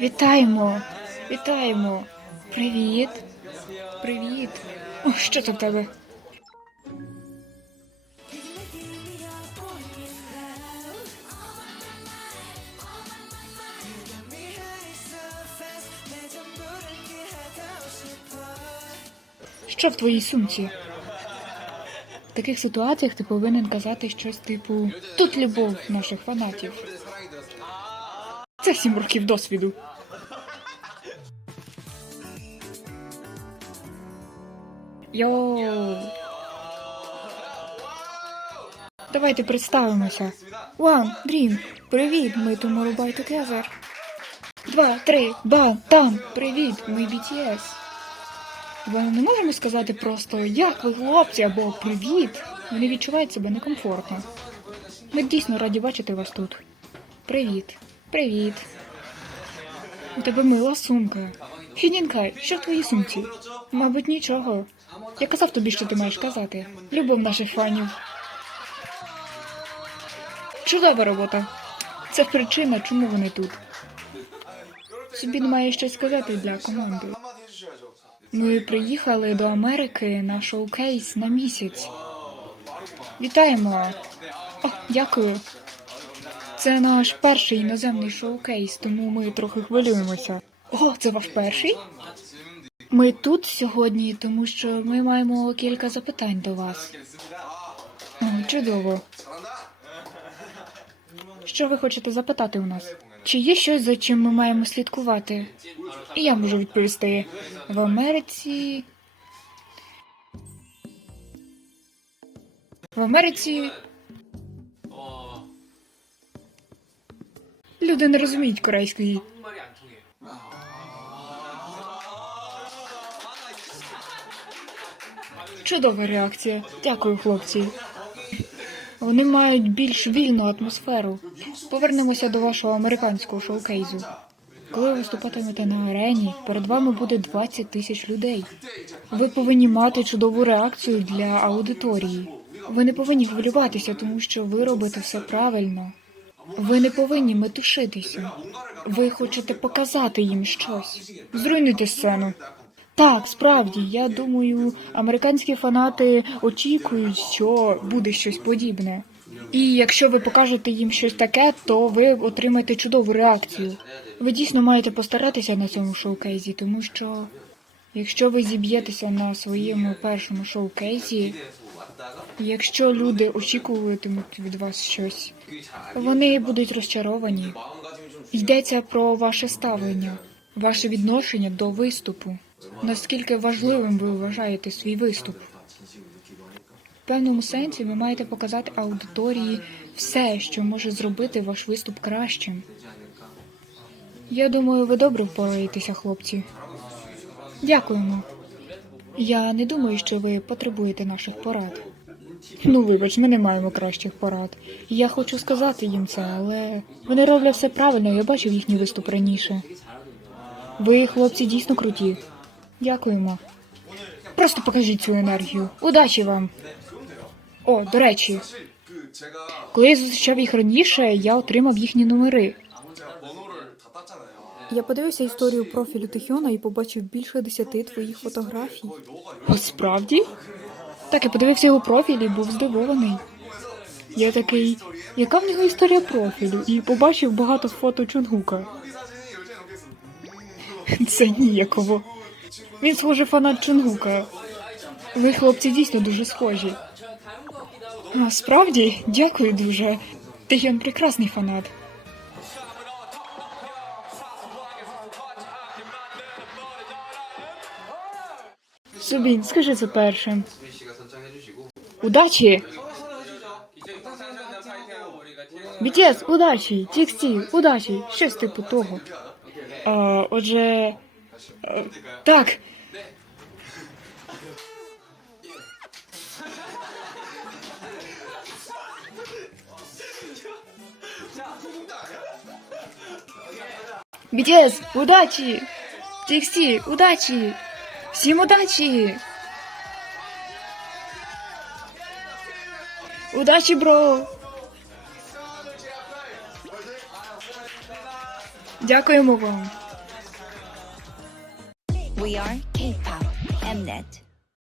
Вітаємо! Вітаємо! Привіт! Привіт! О, що в тебе? Що в твоїй сумці? В таких ситуаціях ти повинен казати щось типу Тут любов наших фанатів. Це сім років досвіду. Йоу. Давайте представимося. One, Dream, привіт, ми by Together. Два, три, бам, там, привіт, ми BTS. Вони не можемо сказати просто як ви хлопці або привіт. Вони відчувають себе некомфортно. Ми дійсно раді бачити вас тут. Привіт. Привіт. У тебе мила сумка. Хінінкай, що в твоїй сумці? Мабуть, нічого. Я казав тобі, що ти маєш казати. Любов наших фанів. Чудова робота. Це причина, чому вони тут. Собі немає щось сказати для команди. Ми приїхали до Америки на шоукейс на місяць. Вітаємо! О, дякую. Це наш перший іноземний шоукейс, тому ми трохи хвилюємося. О, це ваш перший? Ми тут сьогодні, тому що ми маємо кілька запитань до вас. Чудово. Що ви хочете запитати у нас? Чи є щось, за чим ми маємо слідкувати? Я можу відповісти. В Америці. В Америці. Люди не розуміють корейської. Чудова реакція. Дякую, хлопці. Вони мають більш вільну атмосферу. Повернемося до вашого американського шоукейзу. Коли ви виступатимете на арені, перед вами буде 20 тисяч людей. Ви повинні мати чудову реакцію для аудиторії. Ви не повинні хвилюватися, тому що ви робите все правильно. Ви не повинні метушитися. Ви хочете показати їм щось. Зруйнуйте сцену. Так, справді, я думаю, американські фанати очікують, що буде щось подібне. І якщо ви покажете їм щось таке, то ви отримаєте чудову реакцію. Ви дійсно маєте постаратися на цьому шоукейзі, тому що якщо ви зіб'єтеся на своєму першому шоукейзі, якщо люди очікуватимуть від вас щось, вони будуть розчаровані. Йдеться про ваше ставлення, ваше відношення до виступу. Наскільки важливим ви вважаєте свій виступ? В певному сенсі ви маєте показати аудиторії все, що може зробити ваш виступ кращим. Я думаю, ви добре впораєтеся, хлопці. Дякуємо. Я не думаю, що ви потребуєте наших порад. Ну, вибач, ми не маємо кращих порад. Я хочу сказати їм це, але вони роблять все правильно, я бачив їхній виступ раніше. Ви, хлопці, дійсно круті. Дякуємо. Просто покажіть цю енергію. Удачі вам. О, до речі, коли я зустрічав їх раніше, я отримав їхні номери. Я подивився історію профілю Тихіона і побачив більше десяти твоїх фотографій. О, справді? Так, я подивився його профіль і був здивований. Я такий, яка в нього історія профілю? І побачив багато фото Чунгука. Це ніяково. Він схожий фанат Чунгука. Ви, хлопці, дійсно дуже схожі. А, справді, дякую дуже. Тихіон прекрасний фанат. 수빈, скажи це перше. Удачі! BTS, удачі! TXT, удачі! Щось типу того. А, отже. А, так. BTS, удачі! TXT, удачі! Всім удачі! Удачі, бро! Дякуємо вам! We are K-pop Mnet.